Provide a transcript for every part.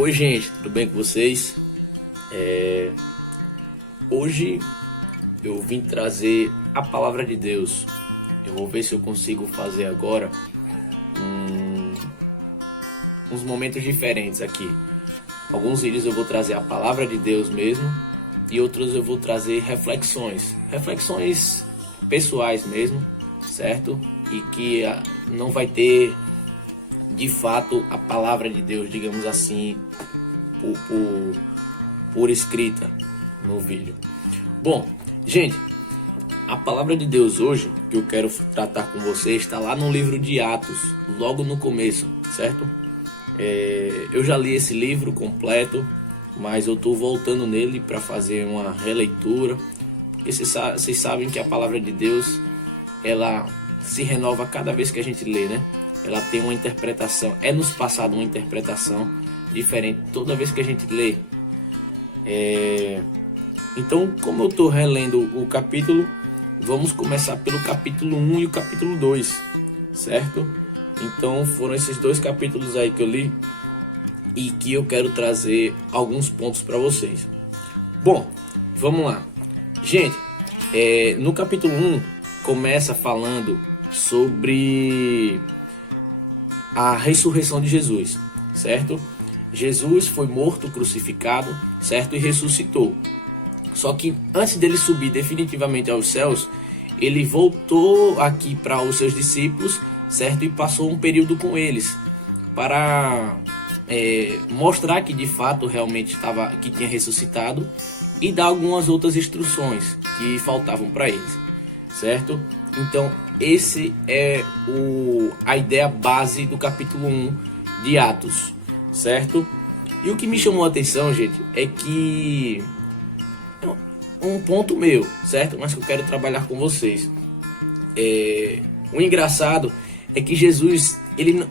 Oi gente, tudo bem com vocês? Hoje eu vim trazer a palavra de Deus. Eu vou ver se eu consigo fazer agora uns momentos diferentes aqui. Alguns vídeos eu vou trazer a palavra de Deus mesmo, e outros eu vou trazer reflexões pessoais mesmo, certo? E que não vai ter de fato a palavra de Deus, digamos assim, por escrita no vídeo. Bom, gente, a palavra de Deus hoje que eu quero tratar com vocês está lá no livro de Atos, logo no começo, certo? Eu já li esse livro completo, mas eu estou voltando nele para fazer uma releitura, porque vocês sabem que a palavra de Deus ela se renova cada vez que a gente lê, né? Ela tem uma interpretação, nos passada uma interpretação diferente toda vez que a gente lê. Então, como eu estou relendo o capítulo, vamos começar pelo capítulo 1 e o capítulo 2, certo? Então, foram esses dois capítulos aí que eu li e que eu quero trazer alguns pontos para vocês. Bom, vamos lá. Gente, no capítulo 1 começa falando sobre a ressurreição de Jesus, certo? Jesus foi morto, crucificado, certo? E ressuscitou. Só que antes dele subir definitivamente aos céus, ele voltou aqui para os seus discípulos, certo? E passou um período com eles para mostrar que de fato realmente que tinha ressuscitado e dar algumas outras instruções que faltavam para eles, certo? Então esse é a ideia base do capítulo 1 de Atos, certo? E o que me chamou a atenção, gente, é que um ponto meu, certo? Mas que eu quero trabalhar com vocês. O engraçado é que Jesus,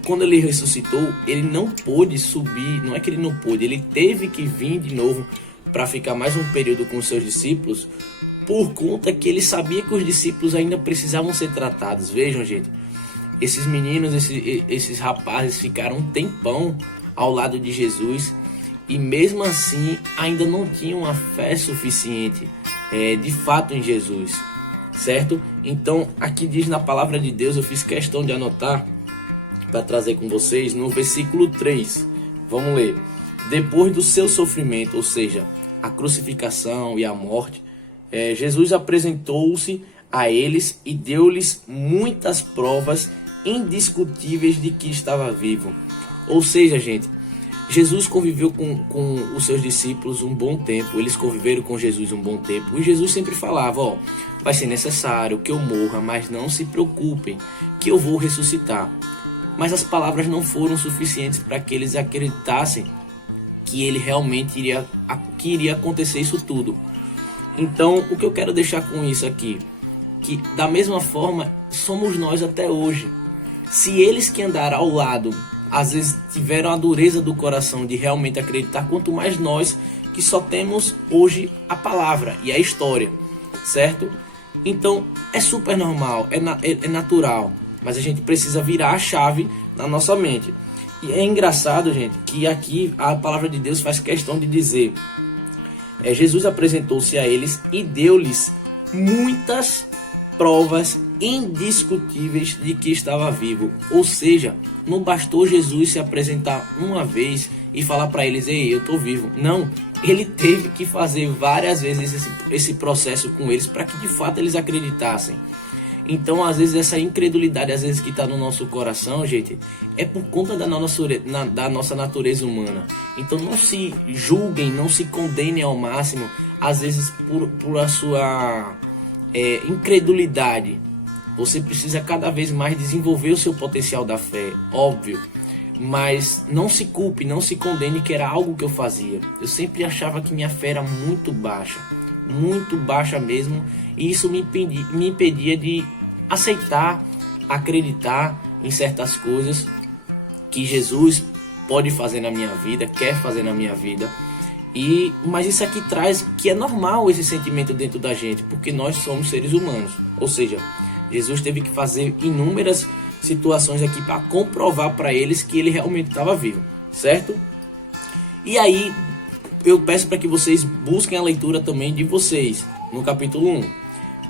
quando ele ressuscitou, ele não pôde subir, não é que ele não pôde, ele teve que vir de novo para ficar mais um período com os seus discípulos, por conta que ele sabia que os discípulos ainda precisavam ser tratados. Vejam, gente, esses meninos, esses rapazes ficaram um tempão ao lado de Jesus e mesmo assim ainda não tinham a fé suficiente de fato em Jesus, certo? Então aqui diz na palavra de Deus, eu fiz questão de anotar para trazer com vocês no versículo 3, vamos ler. Depois do seu sofrimento, ou seja, a crucificação e a morte, Jesus apresentou-se a eles e deu-lhes muitas provas indiscutíveis de que estava vivo. Ou seja, gente, Jesus conviveu com os seus discípulos um bom tempo, eles conviveram com Jesus um bom tempo, e Jesus sempre falava, vai ser necessário que eu morra, mas não se preocupem, que eu vou ressuscitar. Mas as palavras não foram suficientes para que eles acreditassem que ele realmente iria acontecer isso tudo. Então, o que eu quero deixar com isso aqui, que da mesma forma somos nós até hoje. Se eles que andaram ao lado, às vezes tiveram a dureza do coração de realmente acreditar, quanto mais nós que só temos hoje a palavra e a história, certo? Então, é super normal, é natural, mas a gente precisa virar a chave na nossa mente. E é engraçado, gente, que aqui a palavra de Deus faz questão de dizer: Jesus apresentou-se a eles e deu-lhes muitas provas indiscutíveis de que estava vivo. Ou seja, não bastou Jesus se apresentar uma vez e falar para eles, ei, eu estou vivo. Não, ele teve que fazer várias vezes esse processo com eles para que de fato eles acreditassem. Então, às vezes, essa incredulidade, às vezes, que está no nosso coração, gente, é por conta da nossa natureza humana. Então, não se julguem, não se condenem ao máximo, às vezes, por a sua incredulidade. Você precisa cada vez mais desenvolver o seu potencial da fé, óbvio. Mas não se culpe, não se condene que era algo que eu fazia. Eu sempre achava que minha fé era muito baixa mesmo. E isso me impedia de aceitar, acreditar em certas coisas que Jesus pode fazer na minha vida, quer fazer na minha vida. Mas isso aqui traz que é normal esse sentimento dentro da gente, porque nós somos seres humanos. Ou seja, Jesus teve que fazer inúmeras situações aqui para comprovar para eles que ele realmente estava vivo, certo? E aí eu peço para que vocês busquem a leitura também de vocês, no capítulo 1.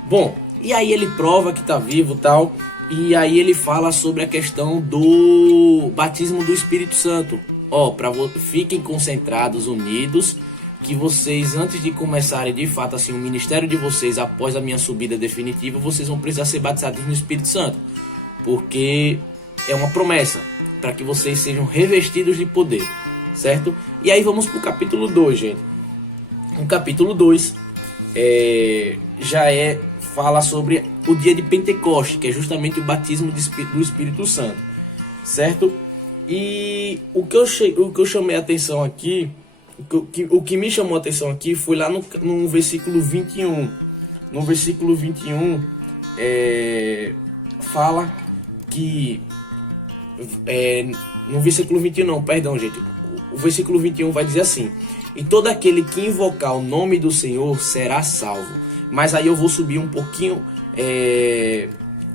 Bom, e aí ele prova que está vivo e tal, e aí ele fala sobre a questão do batismo do Espírito Santo. Fiquem concentrados, unidos, que vocês, antes de começarem de fato assim, o ministério de vocês, após a minha subida definitiva, vocês vão precisar ser batizados no Espírito Santo, porque é uma promessa para que vocês sejam revestidos de poder, certo? E aí vamos para o capítulo 2, gente. O capítulo 2 fala sobre o dia de Pentecoste, que é justamente o batismo do Espírito Santo, certo? E o que eu chamei a atenção aqui, o que me chamou a atenção aqui foi lá no versículo 21. No versículo 21 fala que... no versículo 21 não, perdão, gente. O versículo 21 vai dizer assim: e todo aquele que invocar o nome do Senhor será salvo. Mas aí eu vou subir um pouquinho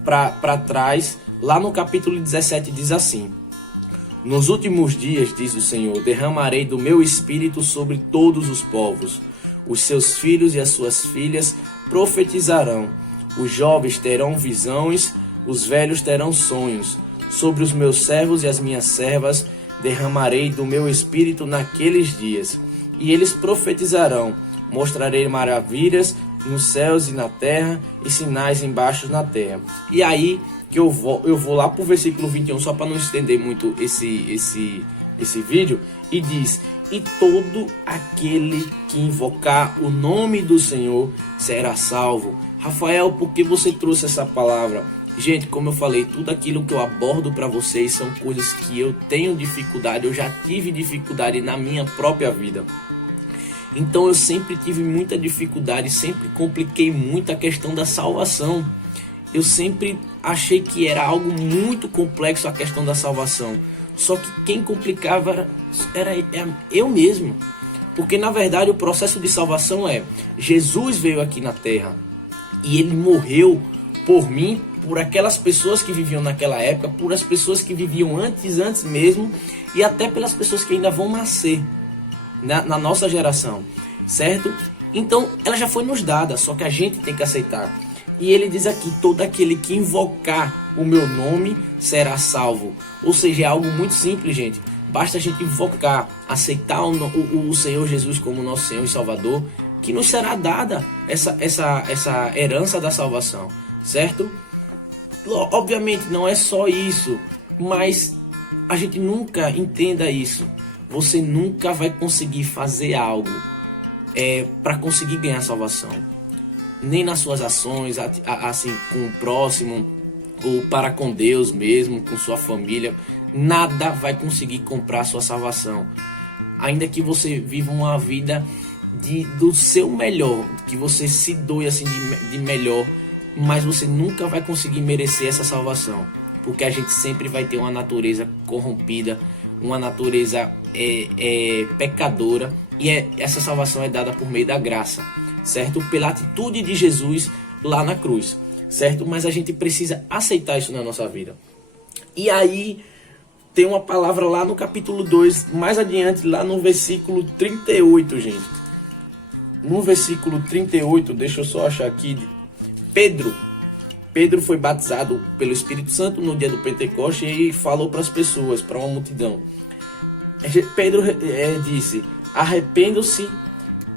para trás. Lá no capítulo 17 diz assim: nos últimos dias, diz o Senhor, derramarei do meu espírito sobre todos os povos. Os seus filhos e as suas filhas profetizarão. Os jovens terão visões, os velhos terão sonhos. Sobre os meus servos e as minhas servas derramarei do meu espírito naqueles dias. E eles profetizarão. Mostrarei maravilhas nos céus e na terra, e sinais embaixo na terra. E aí que eu vou lá para o versículo 21, só para não estender muito esse vídeo, e diz: e todo aquele que invocar o nome do Senhor será salvo. Rafael, por que você trouxe essa palavra? Gente, como eu falei, tudo aquilo que eu abordo para vocês são coisas que eu tenho dificuldade, eu já tive dificuldade na minha própria vida. Então eu sempre tive muita dificuldade, sempre compliquei muito a questão da salvação. Eu sempre achei que era algo muito complexo a questão da salvação. Só que quem complicava era eu mesmo. Porque na verdade o processo de salvação Jesus veio aqui na terra e ele morreu por mim, por aquelas pessoas que viviam naquela época, por as pessoas que viviam antes mesmo, e até pelas pessoas que ainda vão nascer na nossa geração, certo? Então ela já foi nos dada, só que a gente tem que aceitar. E ele diz aqui: todo aquele que invocar o meu nome será salvo. Ou seja, é algo muito simples, gente. Basta a gente invocar, aceitar o Senhor Jesus como nosso Senhor e Salvador, que nos será dada essa herança da salvação, certo? Obviamente não é só isso, mas a gente nunca entenda isso. Você nunca vai conseguir fazer algo para conseguir ganhar salvação, nem nas suas ações, assim, com o próximo, ou para com Deus mesmo, com sua família. Nada vai conseguir comprar sua salvação, ainda que você viva uma vida do seu melhor, que você se doe assim de melhor, mas você nunca vai conseguir merecer essa salvação, porque a gente sempre vai ter uma natureza corrompida, uma natureza pecadora, e essa salvação é dada por meio da graça, certo? Pela atitude de Jesus lá na cruz, certo? Mas a gente precisa aceitar isso na nossa vida. E aí tem uma palavra lá no capítulo 2, mais adiante, lá no versículo 38, gente. No versículo 38, deixa eu só achar aqui. Pedro foi batizado pelo Espírito Santo no dia do Pentecoste e falou para as pessoas, para uma multidão. Pedro disse: arrependam-se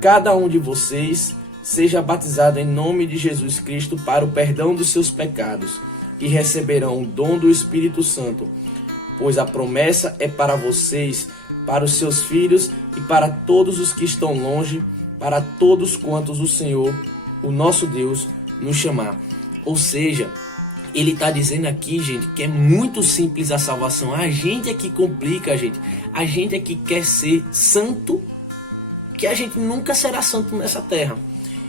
cada um de vocês, seja batizado em nome de Jesus Cristo para o perdão dos seus pecados, e receberão o dom do Espírito Santo, pois a promessa é para vocês, para os seus filhos e para todos os que estão longe, para todos quantos o Senhor, o nosso Deus, nos chamar. Ou seja, ele está dizendo aqui, gente, que é muito simples a salvação. A gente é que complica, gente. A gente é que quer ser santo, que a gente nunca será santo nessa terra.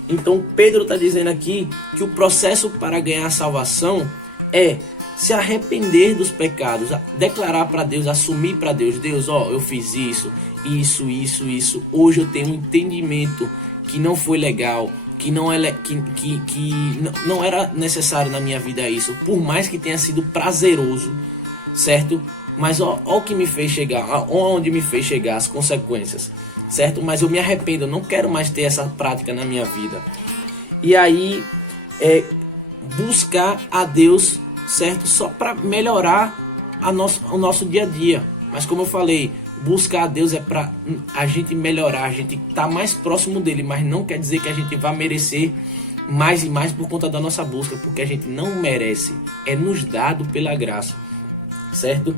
Então Pedro está dizendo aqui que o processo para ganhar a salvação é se arrepender dos pecados, declarar para Deus, assumir para Deus: Deus, eu fiz isso. Hoje eu tenho um entendimento que não foi legal, que não era necessário na minha vida isso, por mais que tenha sido prazeroso, certo? mas ó o que me fez chegar, onde me fez chegar, as consequências, certo? Mas eu me arrependo, eu não quero mais ter essa prática na minha vida. E aí, buscar a Deus, certo? Só para melhorar o nosso dia a dia. Mas como eu falei, buscar a Deus é para a gente melhorar, a gente tá mais próximo dele, mas não quer dizer que a gente vai merecer mais e mais por conta da nossa busca, porque a gente não merece, é nos dado pela graça, certo?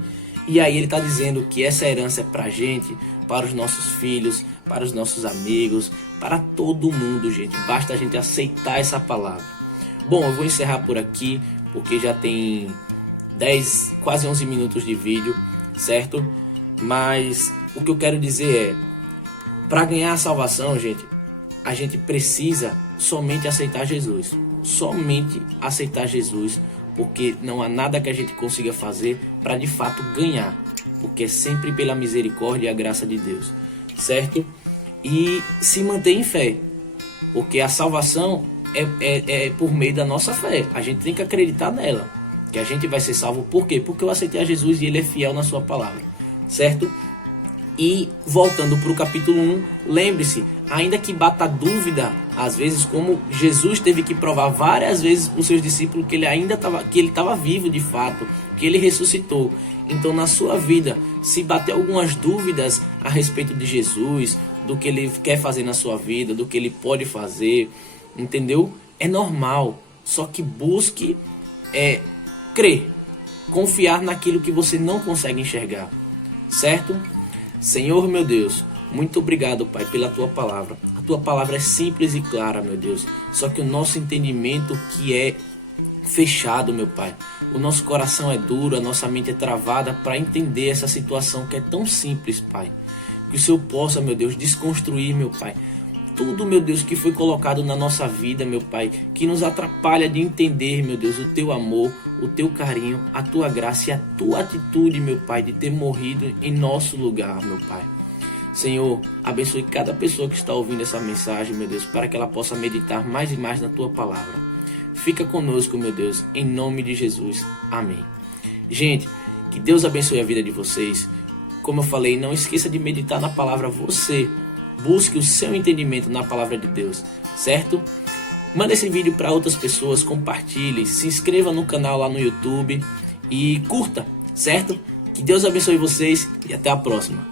E aí ele está dizendo que essa herança é para a gente, para os nossos filhos, para os nossos amigos, para todo mundo, gente. Basta a gente aceitar essa palavra. Bom, eu vou encerrar por aqui, porque já tem 10, quase 11 minutos de vídeo, certo? Mas o que eu quero dizer é, para ganhar a salvação, gente, a gente precisa somente aceitar Jesus. Somente aceitar Jesus, porque não há nada que a gente consiga fazer para de fato ganhar, porque é sempre pela misericórdia e a graça de Deus, certo? E se manter em fé, porque a salvação é por meio da nossa fé. A gente tem que acreditar nela, que a gente vai ser salvo. Por quê? Porque eu aceitei a Jesus e ele é fiel na sua palavra, certo? E voltando para o capítulo 1, lembre-se, ainda que bata dúvida, às vezes, como Jesus teve que provar várias vezes para os seus discípulos que ele ainda estava vivo de fato, que ele ressuscitou. Então, na sua vida, se bater algumas dúvidas a respeito de Jesus, do que ele quer fazer na sua vida, do que ele pode fazer, entendeu? É normal, só que busque crer, confiar naquilo que você não consegue enxergar, certo? Senhor, meu Deus, muito obrigado, Pai, pela Tua palavra. A Tua palavra é simples e clara, meu Deus. Só que o nosso entendimento que é fechado, meu Pai. O nosso coração é duro, a nossa mente é travada para entender essa situação que é tão simples, Pai. Que o Senhor possa, meu Deus, desconstruir, meu Pai, tudo, meu Deus, que foi colocado na nossa vida, meu Pai, que nos atrapalha de entender, meu Deus, o Teu amor, o Teu carinho, a Tua graça e a Tua atitude, meu Pai, de ter morrido em nosso lugar, meu Pai. Senhor, abençoe cada pessoa que está ouvindo essa mensagem, meu Deus, para que ela possa meditar mais e mais na Tua palavra. Fica conosco, meu Deus, em nome de Jesus. Amém. Gente, que Deus abençoe a vida de vocês. Como eu falei, não esqueça de meditar na palavra você. Busque o seu entendimento na palavra de Deus, certo? Manda esse vídeo para outras pessoas, compartilhe, se inscreva no canal lá no YouTube e curta, certo? Que Deus abençoe vocês e até a próxima.